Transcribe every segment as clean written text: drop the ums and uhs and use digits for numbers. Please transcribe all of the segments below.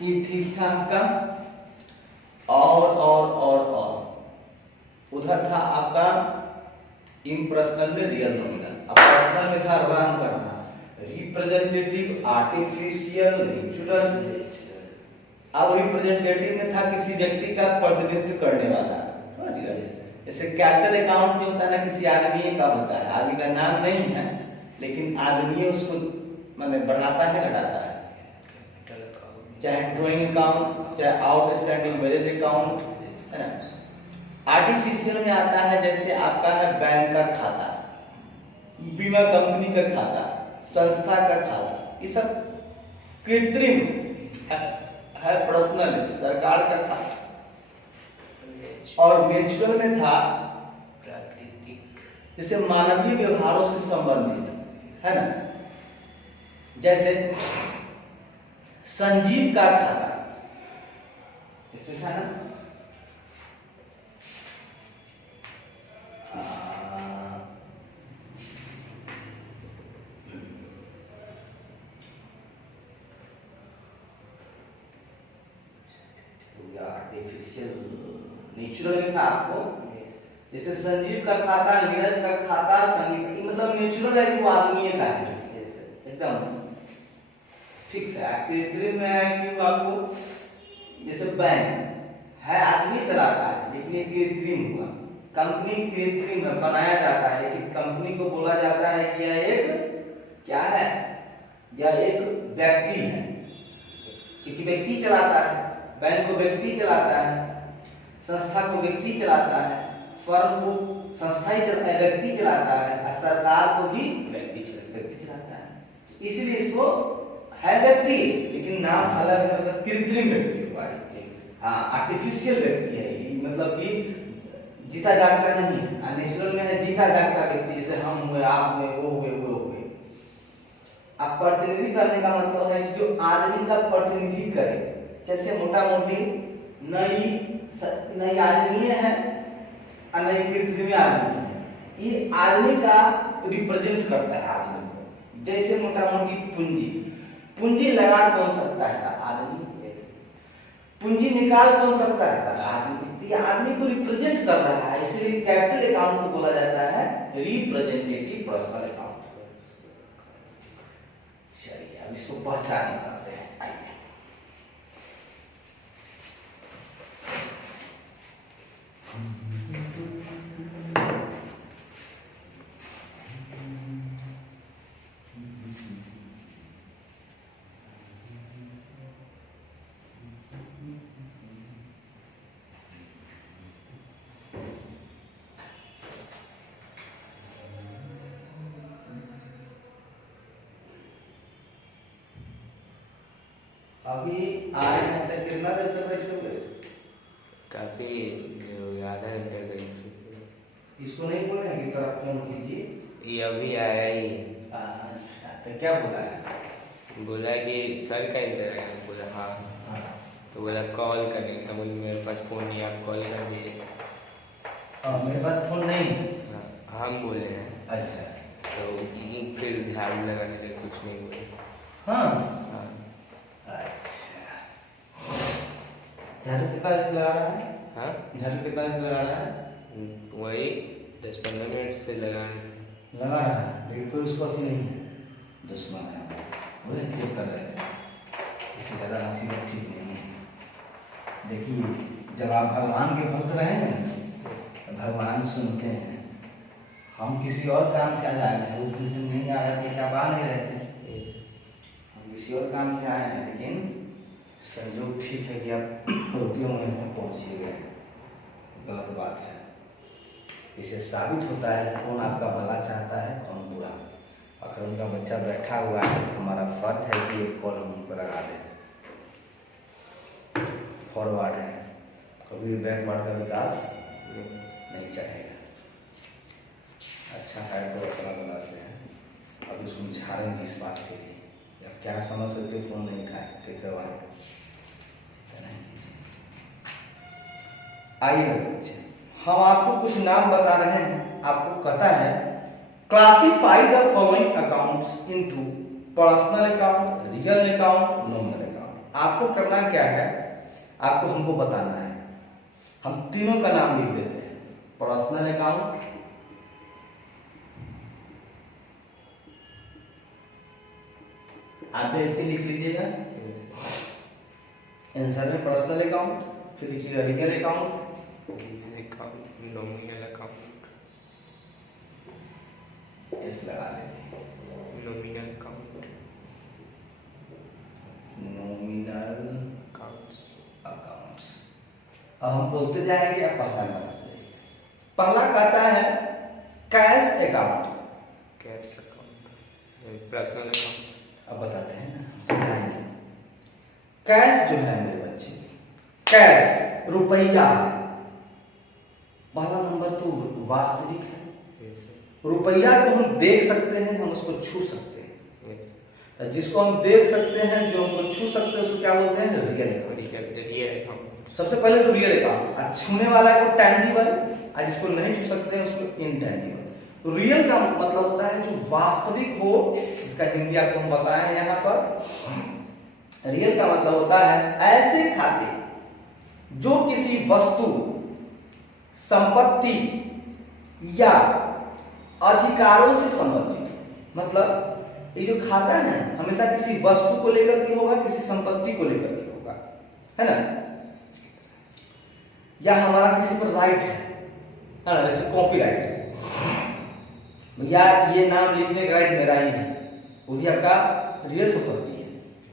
ये ठीक था आपका। और उधर था आपका इम्पर्सनल में रियल नॉमिनल, अब पर्सनल में था रन करना, रिप्रेजेंटेटिव, आर्टिफिशियल, नेचुरल। अब रिप्रेजेंटेटिव में था किसी व्यक्ति का प्रतिनिधित्व करने वाला, समझ गए। जैसे कैपिटल अकाउंट जो होता है ना, किसी आदमी का होता है, आदमी का नाम नहीं है लेकिन आदमी उसको माने बढ़ाता है घटाता है, चाहे ड्राइंग अकाउंट, चाहे आउटस्टैंडिंग बैलेंस अकाउंट, है ना। आर्टिफिशियल में आता है जैसे आपका है बैंक का खाता, बीमा कंपनी का खाता, संस्था का खाता, ये सब कृत्रिम है, पर्सनल सरकार का खाता। और नेचुरल में था प्राकृतिक, जैसे मानवीय व्यवहारों से संबंधित, है ना। जैसे संजीव का खाता, इसमें था ना आर्टिफिशियल, नेचुरल में था आपको, जैसे संजीव का खाता, नीरज का खाता, संगीत, मतलब नेचुरल है कि वो आदमी का है, एकदम ठीक से। कृत्रिम में है कि वो आपको, जैसे बैंक है आदमी चलाता है लेकिन ये कृत्रिम हुआ, कंपनी कृत्रिम है, बनाया जाता है लेकिन कंपनी को बोला जाता है कि यह एक क्या है, यह एक व्यक्ति है, क्योंकि व्यक्ति चलाता है, बैंक को व्यक्ति चलाता है, संस्था को व्यक्ति चलाता है, फर्म को संस्था ही चलाता है, व्यक्ति चलाता है, सरकार को भी व्यक्ति चलाता है, इसलिए इसको है व्यक्ति लेकिन नाम अलग है, मतलब कृत्रिम व्यक्ति हुआ है। हाँ, आर्टिफिशियल व्यक्ति है ये, मतलब कि जीता जागता नहीं। नेचुरल में है जीता जागता व्यक्ति, जैसे हम हुए, आप हुए, वो हुए, वो हुए। अब प्रतिनिधि करने का मतलब है कि जो आदमी का प्रतिनिधि करे, जैसे मोटा मोटी नई आदमी है और नई कृत्रिम आदमी है, ये आदमी का रिप्रेजेंट करता है आदमी को। जैसे मोटा मोटी पूंजी लगा कौन सकता है, आदमी। पूंजी निकाल कौन सकता है, आदमी। तो ये आदमी को रिप्रेजेंट कर रहा है, इसलिए कैपिटल अकाउंट को बोला जाता है रिप्रेजेंटेटिव पर्सनल अकाउंट। चलिए अब इसको पहचान निकालते हैं। अभी आए हैं तो कितना देर से बैठे हुए? काफी आधा घंटे करीब। इसको नहीं बोले कि तरफ फोन कीजिए, ये अभी आया ही। तो क्या बोला है? बोला कि सर का इंतजार है। बोला हाँ। तो बोला कॉल करने का, बोले मेरे पास फ़ोन नहीं, आप कॉल कर दीजिए। मेरे पास फ़ोन नहीं। हाँ, हम बोले हैं। अच्छा, तो फिर झाड़ू लगाने लगे, कुछ नहीं बोले। हाँ, झाड़ू कितना लगा रहा है? हाँ, झाड़ू कितना लगा रहा है? वही 10-15 मिनट से लगा रहा है, लेकिन कोई उसको अथी नहीं है, दुश्मन है, वो चेक कर रहे थे, इससे ज़्यादा नसीबत ठीक नहीं है। देखिए, जब आप भगवान के भक्त रहेंगे तो भगवान सुनते हैं। हम किसी और काम से आ जाए हैं, उस दिन से नहीं आ रहे थे, क्या बात नहीं रहते, हम किसी और काम से आए हैं, लेकिन संयोग ठीक है कि आप रुके हुए हैं, पहुँचिए गए। गलत बात है, इसे साबित होता है कौन आपका भला चाहता है, कौन बुरा। अगर उनका बच्चा बैठा हुआ है तो हमारा फर्ज है कि एक कॉल हम उनको लगा दें। फॉरवर्ड है, कभी बैकवर्ड का विकास नहीं चाहेगा। अच्छा है तो अपना बना से है, अब उसको झाड़ेंगे इस बात के लिए। अब क्या समझ सकते, फोन नहीं उठाए के करवाए। आइए बच्चे, हम आपको कुछ नाम बता रहे हैं। आपको कहता है classify the following accounts into personal account, real account, nominal account. आपको करना क्या है, आपको हमको बताना है। हम तीनों का नाम लिख देते हैं। पर्सनल अकाउंट, आप ऐसे लिख लीजिएगा आंसर में पर्सनल अकाउंट, फिर लिखिएगा रियल अकाउंट, नॉमिनल अकाउंट, इस लगा लेंगे nominal account, nominal accounts. Accounts. अब हम बोलते जाएंगे, आप आसान बताते जाइए। पहला कहता है cash account, cash account, personal account. अब बताते हैं ना, हम समझाएंगे। कैश जो है मेरे बच्चे, कैश रुपया है, पहला नंबर तो वास्तविक है। रुपया को हम देख सकते हैं, हम उसको छू सकते हैं। तो जिसको हम देख सकते हैं, जो हमको छू सकते हैं, उसको क्या बोलते हैं? Real account. सबसे पहले तो रियल अकाउंट, और छूने वाला को टैंजिबल, और जिसको नहीं छू सकते हैं उसको इनटैंजिबल। तो रियल का मतलब होता है जो वास्तविक हो, इसका हिंदी आपको हम बताएं यहाँ पर। रियल का मतलब होता है ऐसे खाते जो किसी वस्तु, संपत्ति या अधिकारों से संबंधित। मतलब ये जो खाता है हमेशा किसी वस्तु को लेकर के होगा, किसी संपत्ति को लेकर के होगा, है ना, या हमारा किसी पर राइट है ना, जैसे कॉपीराइट, या ये नाम लिखने का राइट मेरा ही है, वो भी आपका रियल संपत्ति है।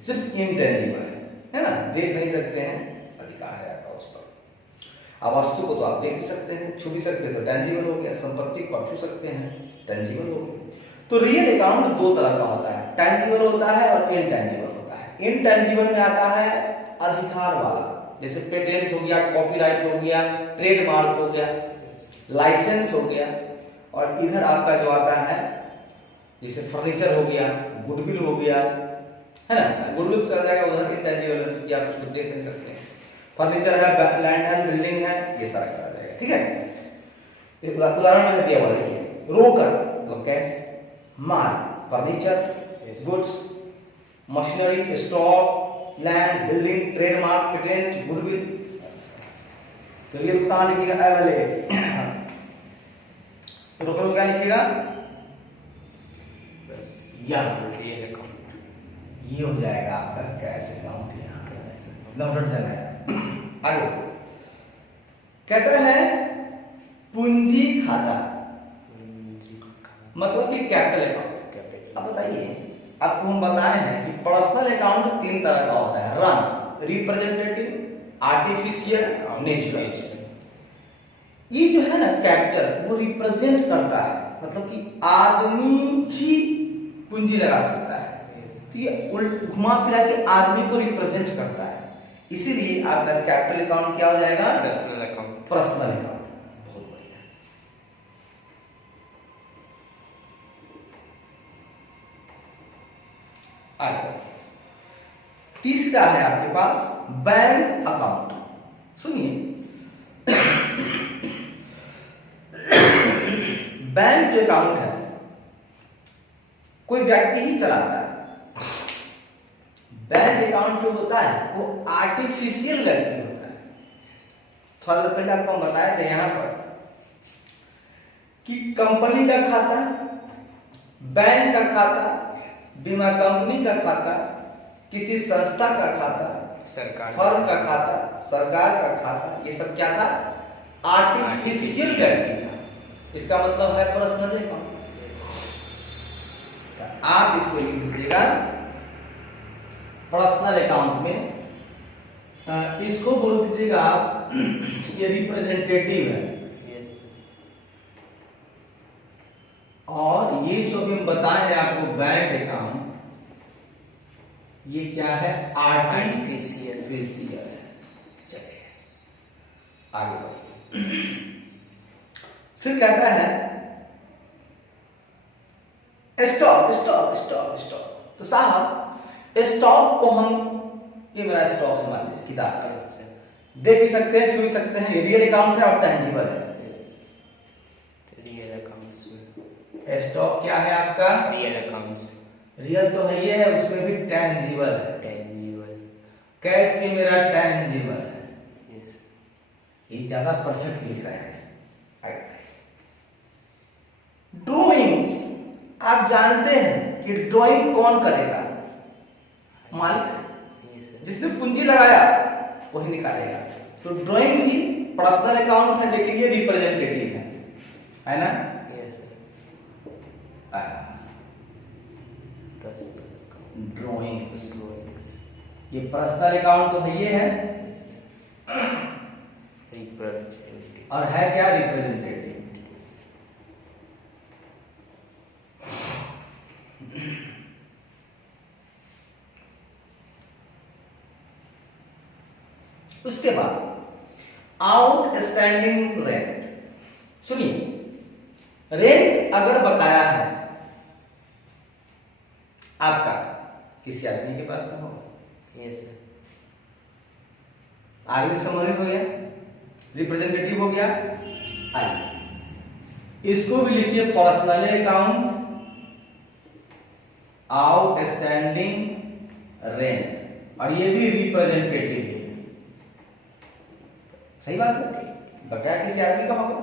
सिर्फ इनटेंजिबल है ना, देख नहीं सकते हैं, अधिकार है आपका उस पर। अब वस्तु को तो आप देख भी सकते हैं, छू भी सकते हैं, तो टेंजिबल हो गया। संपत्ति को आप छू सकते हैं, टेंजिबल हो गया। तो रियल अकाउंट दो तरह का होता है, टेंजिबल होता है और इनटेंजिबल होता है। इनटेंजिबल में आता है अधिकार वाला, जैसे पेटेंट हो गया, कॉपीराइट हो गया, ट्रेडमार्क हो गया, लाइसेंस हो गया। और इधर आपका जो आता है जैसे फर्नीचर हो गया, गुडविल हो गया, है ना, गुडविल चला जाएगा उधर इनटेंजिबल है, क्योंकि आप उसको देख नहीं सकते हैं। फर्नीचर है, लैंड है, बिल्डिंग है, ये सारा करा जाएगा। ठीक है, एक उदाहरण में दिया हुआ देखिए, रोकर मतलब कैश, माल furniture, goods, machinery, stock, land, building, trademark, patent, goodwill. तो ये कहां लिखिएगा? अवेलेबल। तो रोकर को क्या लिखिएगा? ये हो जाएगा आपका कैश अकाउंट। यहाँ नंबर देना है। आगे कहता है पूंजी खाता, मतलब कि कैपिटल अकाउंट। अब बताइए, आपको हम बताए हैं कि पर्सनल अकाउंट तीन तरह का होता है, रन, रिप्रेजेंटेटिव, आर्टिफिशियल, नेचुरल। ये जो है ना कैपिटल, वो रिप्रेजेंट करता है, मतलब कि आदमी ही पूंजी लगा सकता है। तो ये उल्ट घुमा फिरा के आदमी को रिप्रेजेंट करता है, इसीलिए आपका कैपिटल अकाउंट क्या हो जाएगा? Personal account. Personal account. बहुत बढ़िया। आगे तीसरा है आपके पास बैंक अकाउंट। सुनिए, बैंक जो अकाउंट है कोई व्यक्ति ही चलाता है। बैंक अकाउंट जो होता है वो आर्टिफिशियल व्यक्ति होता है। थोड़ा देर पहले आपको हम बताए थे यहां पर कि कंपनी का खाता, बैंक का खाता, बीमा कंपनी का खाता, किसी संस्था का खाता, सरकार, फर्म का खाता, सरकार का खाता, ये सब क्या था? आर्टिफिशियल व्यक्ति था। इसका मतलब है पर्सनल अकाउंट। आप इसको लिख दीजिएगा पर्सनल अकाउंट में, इसको बोल दीजिएगा आप ये रिप्रेजेंटेटिव है। और ये जो भी हम बताए हैं आपको बैंक अकाउंट, ये क्या है? आर्टिफिशियल है। चलिए आगे बढ़िए। फिर कहता है स्टॉक। तो साहब स्टॉक को हम, ये मेरा स्टॉक है मान लीजिए किताब का, देख भी सकते हैं, छू भी सकते हैं। रियल अकाउंट है और टेंजिबल है। Real accounts. स्टॉक क्या है आपका? Real accounts. रियल तो है, ये है, उसमें भी टेंजिबल है। कैश भी मेरा टेंजिबल है, Yes. ये ज्यादा परफेक्ट लिख रहे हैं। ड्राइंग्स, आप जानते हैं कि ड्राइंग कौन करेगा? मालिक, Yes, sir. जिसने पूंजी लगाया वही निकालेगा। तो ड्राइंग भी पर्सनल अकाउंट है, लेकिन ये रिप्रेजेंटेटिव है ना? Yes, sir. Personal account. Drawings, Drawings. ये पर्सनल अकाउंट तो है, ये है, Representative. और है क्या? रिप्रेजेंटेटिव। उसके बाद आउटस्टैंडिंग रेंट। सुनिए, रेंट अगर बकाया है आपका, किसी आदमी के पास में होगा, Yes, sir. आगे संबंधित हो गया, रिप्रेजेंटेटिव हो गया। आइए इसको भी लिखिए, पर्सनल अकाउंट आउटस्टैंडिंग रेंट, और ये भी रिप्रेजेंटेटिव है। सही बात है, बकाया किसी आदमी का होगा।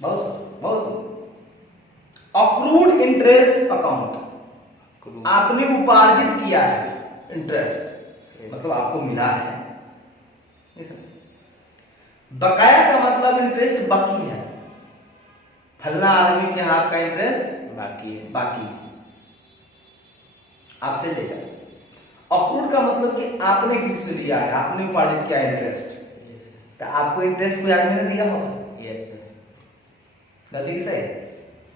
बहुत अक्रूड इंटरेस्ट अकाउंट, Accrued. आपने उपार्जित किया है इंटरेस्ट, Yes. मतलब आपको मिला है। नहीं समझे? बकाया का मतलब इंटरेस्ट बाकी है, फलना आदमी के यहाँ आपका इंटरेस्ट बाकी है। बाकी आपसे लेगा। अक्रूड का मतलब कि आपने किसी से लिया है, आपने उपार्जित किया इंटरेस्ट, Yes, sir. तो आपको इंटरेस्ट कोई आदमी ने दिया होगा। Yes, sir. गलती की सही?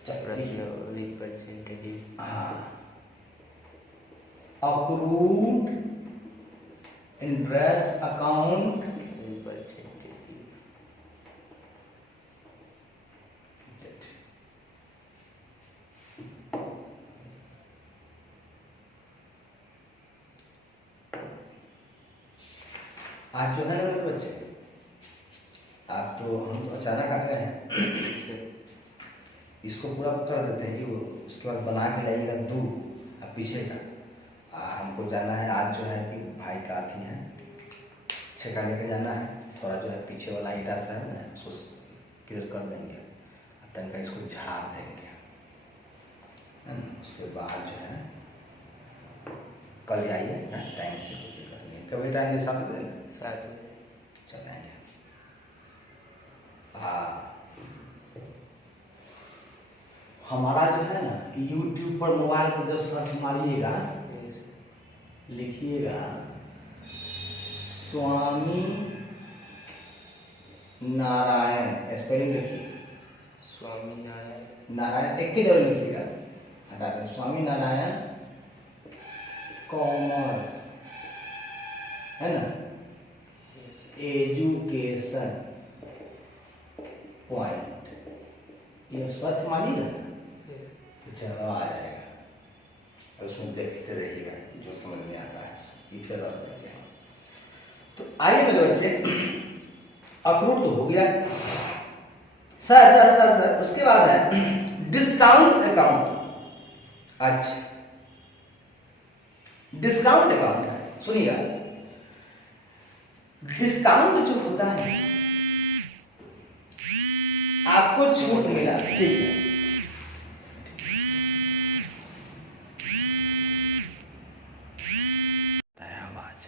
चल, Personal representative. हाँ, अक्रूड इंटरेस्ट अकाउंट, Representative. आज जो है ना मेरे बच्चे, आप तो हम तो अचानक आते हैं, Sir. इसको पूरा कर देते हैं कि वो उसके बाद बना के लाइएगा दूर अब पीछे का। हमको जाना है आज जो है कि भाई का अथी है, छेका लेके जाना है, थोड़ा जो है पीछे वाला ईटा सा है ना, उसको क्लियर कर देंगे, तनका इसको झाड़ देंगे। उसके बाद जो है कल आइए ना, टाइम से कोई दिक्कत नहीं है। कभी टाइम के साथ में साथ में. चलाएंगे। हमारा जो है ना YouTube पर मोबाइल पर जब सर्च मारिएगा, Yes. लिखिएगा स्वामी नारायण, स्पेलिंग लिखिए, स्वामी नारायण. नारायण एक के जगह लिखिएगा, हटा कर स्वामी नारायण कॉमर्स, है ना, एजुकेशन पॉइंट, ये सर्च मारिएगा तो चलो आ जाएगा, और उसमें देखते रहिएगा जो समझ में आता है, ये फिर रख देते हैं। तो आइए मेरे बच्चे, अप्रूव तो हो गया सर, उसके बाद है डिस्काउंट अकाउंट। अच्छा, डिस्काउंट अकाउंट है, सुनिएगा, डिस्काउंट जो होता है, आपको छूट मिला, ठीक है, आवाज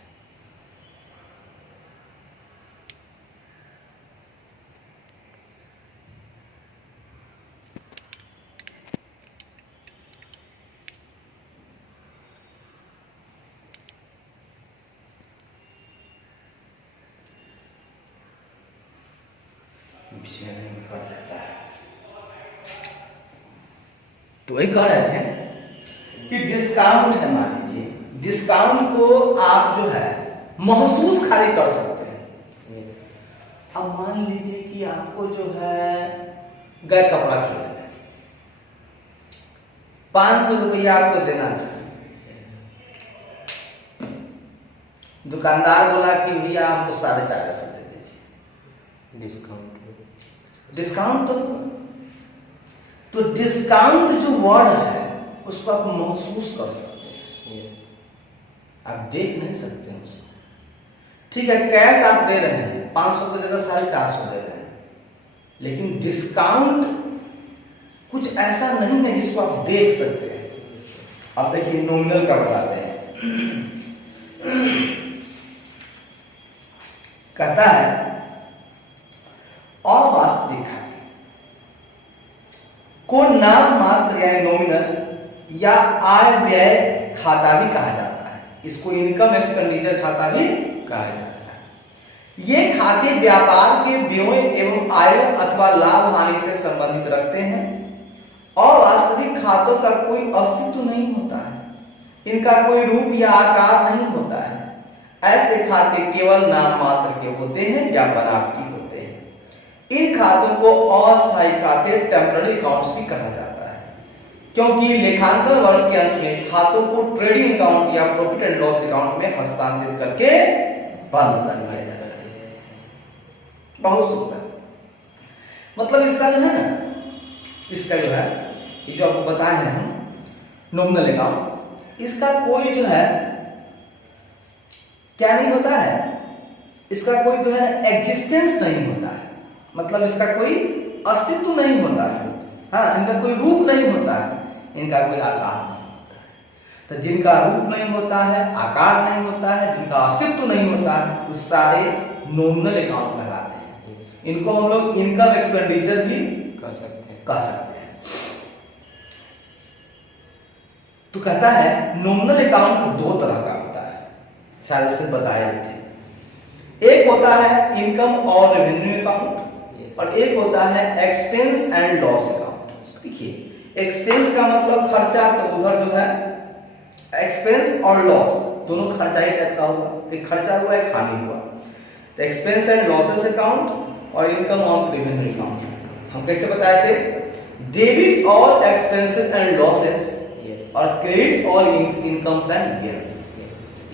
पड़ जाता है। तो वही कह रहे थे कि डिस्काउंट है, मान लीजिए डिस्काउंट को आप जो है महसूस खाली कर सकते हैं। Yes. अब मान लीजिए कि आपको जो है गए कपड़ा खरीदना, 500 रुपया आपको देना था, दुकानदार बोला कि भैया आपको 450 दे दीजिए, डिस्काउंट. डिस्काउंट तो डिस्काउंट जो वर्ड है उसको आप महसूस कर सकते हैं। यस आप देख नहीं सकते हैं उसको। ठीक है, कैश आप दे रहे हैं 500 की जगह 450 दे रहे हैं, लेकिन डिस्काउंट कुछ ऐसा नहीं है जिसको आप देख सकते हैं। अब देखिए नॉमिनल का बताते हैं। कहता है अवास्तविक खाते को नाम मात्र या नॉमिनल या आय व्यय खाता भी कहा जाता है। इसको इनकम एक्सपेंडिचर खाता भी कहा जाता है। ये खाते व्यापार के व्ययों एवं आयों अथवा लाभ हानि से संबंधित रखते हैं। अवास्तविक खातों का कोई अस्तित्व नहीं होता है, इनका कोई रूप या आकार नहीं होता है। ऐसे खाते केवल नाम मात्र के होते हैं या बनावटी होते हैं। इन खातों को अस्थायी खाते टेम्पररी अकाउंट्स भी कहा जाता है, क्योंकि लेखांकन वर्ष के अंत में खातों को ट्रेडिंग अकाउंट या प्रॉफिट एंड लॉस अकाउंट में हस्तांतरित करके बंद कर दिया जाता है। बहुत सुंदर। मतलब इसका जो है ना, इसका जो है ये जो आपको बताए हैं हम नॉमिनल अकाउंट, इसका कोई जो है क्या नहीं होता है, इसका कोई जो है ना एग्जिस्टेंस नहीं होता है। मतलब इसका कोई अस्तित्व नहीं होता है। हाँ, इनका कोई रूप नहीं होता है, इनका कोई आकार नहीं होता है। तो जिनका रूप नहीं होता है, आकार नहीं होता है, जिनका अस्तित्व नहीं होता है, वो सारे नॉमिनल अकाउंट कहलाते हैं। इनको हम लोग इनकम एक्सपेंडिचर भी कह सकते हैं। तो कहता है नॉमिनल अकाउंट दो तरह का होता है, शायद उसने बताया भी थे। एक होता है इनकम और रेवेन्यू अकाउंट और एक होता है एक्सपेंस एंड लॉस अकाउंट। देखिए एक्सपेंस का मतलब खर्चा, तो उधर जो है एक्सपेंस और लॉस दोनों खर्चा ही टाइप का हुआ। एक खर्चा हुआ, एक हानि हुआ। तो एक्सपेंस एंड लॉसेस अकाउंट और इनकम और रेवेन्यू अकाउंट हम कैसे बताए थे? डेबिट और एक्सपेंसेस एंड लॉसेस और क्रेडिट और इनकम्स एंड गेन्स।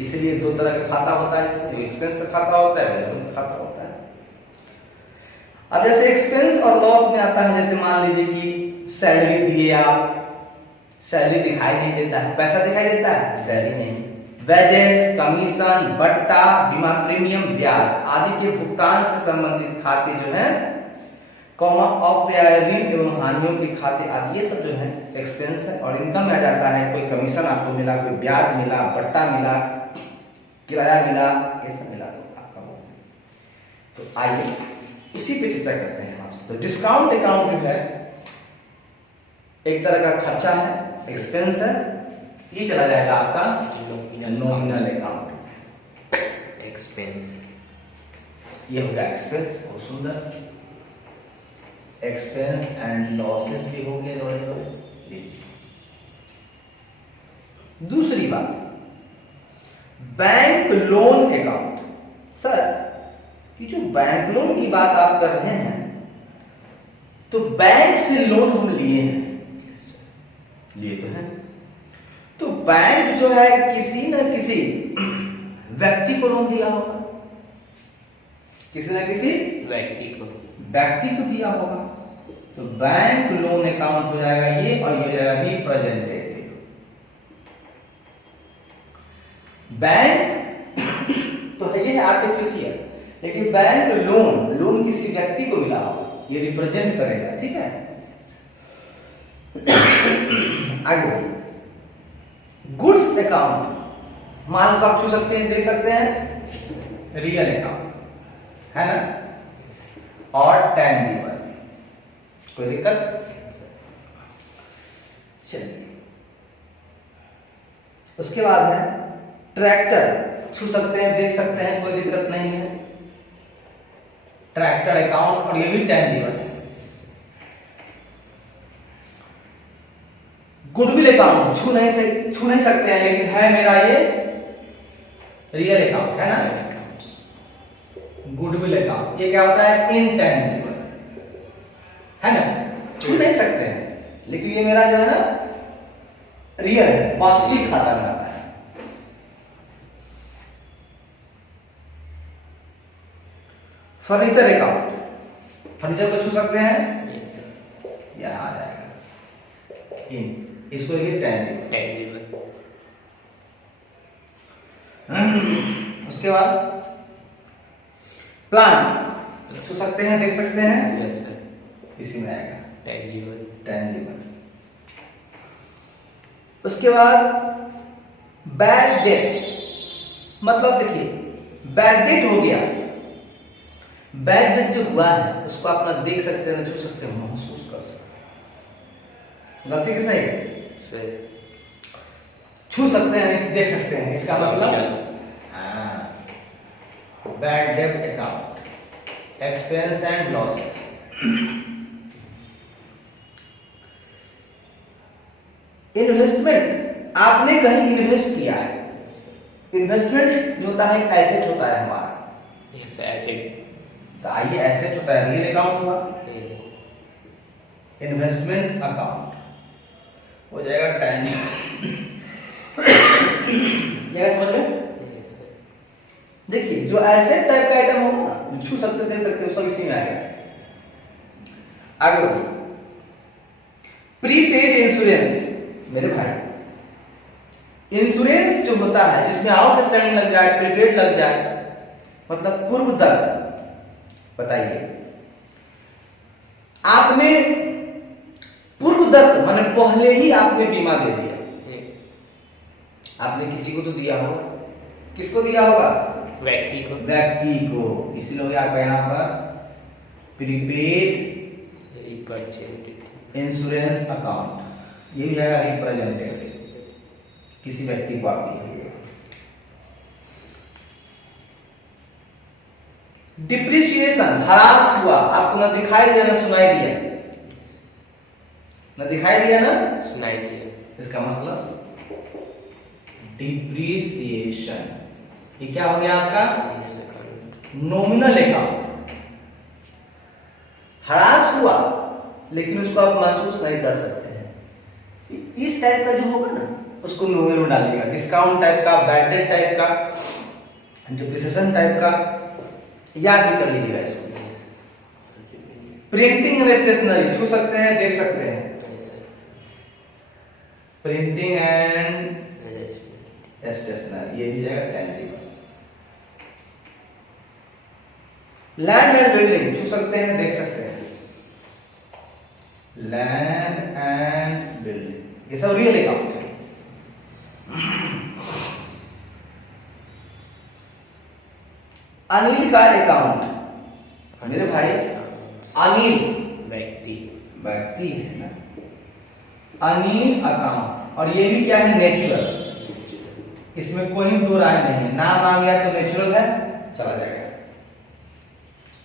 इसलिए दो तरह का खाता होता है, इसमें एक्सपेंस का खाता होता है, रेवेन्यू का खाता होता है। अब जैसे एक्सपेंस और लॉस में आता है, जैसे मान लीजिए कि सैलरी दिए आप, सैलरी दिखाई नहीं देता है, पैसा दिखाई देता है, सैलरी नहीं। वेजेस, कमीशन, बट्टा, बीमा प्रीमियम, ब्याज आदि के भुगतान से संबंधित खाते जो है, कॉमा अप्राप्य ऋण एवं हानियों के खाते आदि, ये सब जो है एक्सपेंस है। और इनकम में आ जाता है कोई कमीशन आपको मिला, कोई ब्याज मिला, बट्टा मिला, किराया मिला, ये सब मिला तो आपका वो। तो आइए इसी पे चर्चा करते हैं आपसे। तो डिस्काउंट अकाउंट जो है एक तरह का खर्चा है, एक्सपेंस है। ये चला जाएगा आपका नॉमिनल अकाउंट। एक्सपेंस, ये हो गया एक्सपेंस। बहुत सुंदर। एक्सपेंस एंड लॉसेस भी हो गए थोड़े। दूसरी बात, बैंक लोन अकाउंट। सर ये जो बैंक लोन की बात आप कर रहे हैं, तो बैंक से लोन हम लिए हैं, लिए तो हैं। तो बैंक जो है किसी न किसी व्यक्ति को लोन दिया होगा, किसी न किसी व्यक्ति को दिया होगा। तो बैंक लोन अकाउंट हो जाएगा ये, और ये हो जाएगा रिप्रेजेंटेटिव बैंक। तो ये है आर्टिफिशियल, लेकिन बैंक लोन किसी व्यक्ति को मिला होगा, ये रिप्रेजेंट करेगा। ठीक है, आगे गुड्स अकाउंट, माल को आप छू सकते हैं, दे सकते हैं, रियल अकाउंट है ना, और टेंजिबल। कोई दिक्कत? चलिए, उसके बाद है ट्रैक्टर, छू सकते हैं, देख सकते हैं, कोई दिक्कत नहीं है, ट्रैक्टर अकाउंट, और ये भी टेंजिबल है। गुडविल अकाउंट छू नहीं सकते हैं, लेकिन है मेरा ये रियल अकाउंट है ना। गुडविल अकाउंट ये क्या होता है? इनटेंजिबल है ना, छू नहीं सकते हैं, लेकिन ये मेरा जो है ना रियल है, वास्तविक खाता में आता है। फर्नीचर अकाउंट, फर्नीचर को छू सकते हैं, यहां आ जाएगा इन, इसको लिखिए टेंजिबल। उसके बाद प्लांट छू सकते हैं, देख सकते हैं, यस सर। इसी में आएगा टेंजिबल। टेंजिबल। उसके बाद बैड डेट्स, मतलब देखिए बैड डेट हो गया, बैड डेट जो हुआ है उसको आप ना देख सकते हैं, ना छू सकते हैं, महसूस कर सकते हैं। गलती किस है? सर छू सकते हैं, देख सकते हैं, इसका मतलब bad debt account, expense and losses. Investment, आपने कहीं इन्वेस्ट किया है। इन्वेस्टमेंट जो होता है एक एसेट होता है हमारा, यस एसेट। तो आइए एसेट होता है, रियल अकाउंट हुआ, इन्वेस्टमेंट अकाउंट हो जाएगा टेंजिबल। ये समझ में? देखिए जो एसेट टाइप का आइटम होगा ना, छू सकते देख सकते हो, सब इसी में आएगा। आगे बढ़िए, प्रीपेड इंश्योरेंस। मेरे भाई इंश्योरेंस जो होता है जिसमें आउटस्टैंडिंग लग जाए, प्रीपेड लग जाए, मतलब पूर्व दत्त। बताइए आपने पूर्व दत्त माने पहले ही आपने बीमा दे दिया, आपने किसी को तो दिया होगा, किसको दिया होगा? व्यक्ति को। व्यक्ति को, इसलिए आपका यहाँ पर प्रीपेड इंश्योरेंस अकाउंट, ये भी आएगा रिप्रेजेंटेटिव, किसी व्यक्ति को आप दिए। डिप्रिसिएशन, ह्रास हुआ, आपको ना दिखाई दिया ना सुनाई दिया, ना दिखाई दिया ना सुनाई दिया, इसका मतलब डिप्रिसिएशन। ये क्या हो गया आपका? Nominal account. ह्रास हुआ लेकिन उसको आप महसूस नहीं कर सकते हैं। इस टाइप का जो होगा ना उसको नॉमिनल में डालिएगा। डिस्काउंट टाइप का, बैड डेट टाइप का, डिप्रिसिएशन टाइप का, याद भी कर लीजिएगा इसको। प्रिंटिंग एंड स्टेशनरी, छू सकते हैं, देख सकते हैं, प्रिंटिंग एंड स्टेशनरी, ये भी जाएगा टेंजिबल। लैंड एंड बिल्डिंग, छू सकते हैं, देख सकते हैं, लैंड एंड बिल्डिंग, ये सब रियल अकाउंट है। अनिल का अकाउंट, मेरे भाई अनिल व्यक्ति है ना, अनिल अकाउंट, और ये भी क्या है? नेचुरल, इसमें कोई दो राय नहीं है, नाम आ गया तो नेचुरल है, चला जाएगा।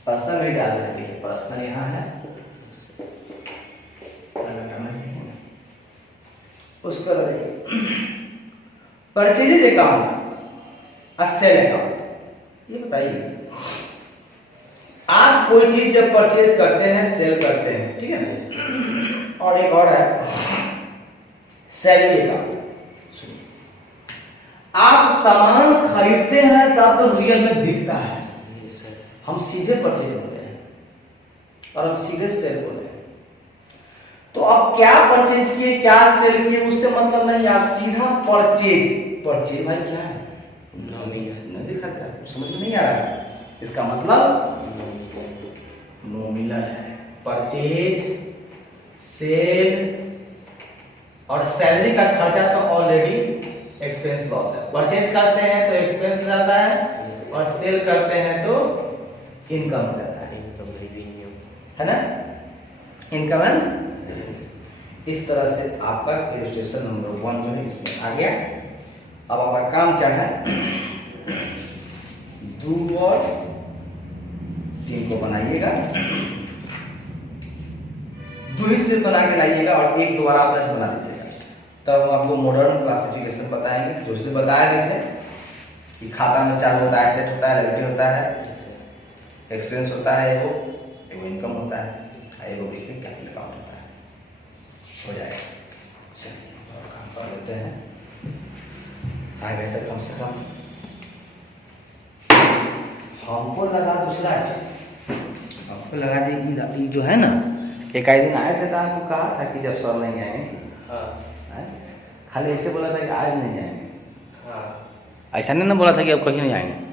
पर्सनल में डाल देते हैं, पर्सनल यहाँ है, उसको परचेज अकाउंट, सेल अकाउंट। ये बताइए आप कोई चीज जब परचेज करते हैं, सेल करते हैं, ठीक है ना, और एक और है सैलरी अकाउंट। आप सामान खरीदते हैं तब तो रियल में दिखता है, हम सीधे परचेज होते हैं और हम सीधे सेल होते हैं। तो आप क्या परचेज किए, क्या सेल किए, उससे मतलब नहीं, आप सीधा परचेज। परचेज भाई क्या है? नहीं दिखाता है, समझ में नहीं आ रहा है, इसका मतलब नॉमिनल है। परचेज, सेल और सैलरी का खर्चा तो ऑलरेडी एक्सपेंस लॉस है। परचेज करते हैं तो एक्सपेंस रहता है और सेल करते हैं तो इनकम रहता है ना, इनकम एंड। इस तरह से आपका इलस्ट्रेशन नंबर 1 जो है इसमें आ गया। अब आपका काम क्या है? 2 और 3 को बनाइएगा, 2 ही सिर्फ बना के लाइएगा और एक दोबारा आप ऐसे बना दीजिएगा। तब हम आपको मॉडर्न क्लासिफिकेशन बताएंगे, जो उसने बताया भी थे कि खाता में 4 होता है, एसेट होता है, लायबिलिटी होता है, एक्सपेंस होता है, एगो इनकम होता है, एगो बीच में कैपिटल अकाउंट होता है। हो जाएगा, चलिए और काम कर लेते हैं, आ गए तो कम से कम हमको लगा दूसरा चीज, हमको लगा जी जो है ना, एक आध दिन आए थे तो आपको कहा था कि जब सर नहीं आएंगे, खाली ऐसे बोला था कि आज नहीं आएंगे, ऐसा नहीं ना बोला था कि अब कहीं नहीं आएंगे।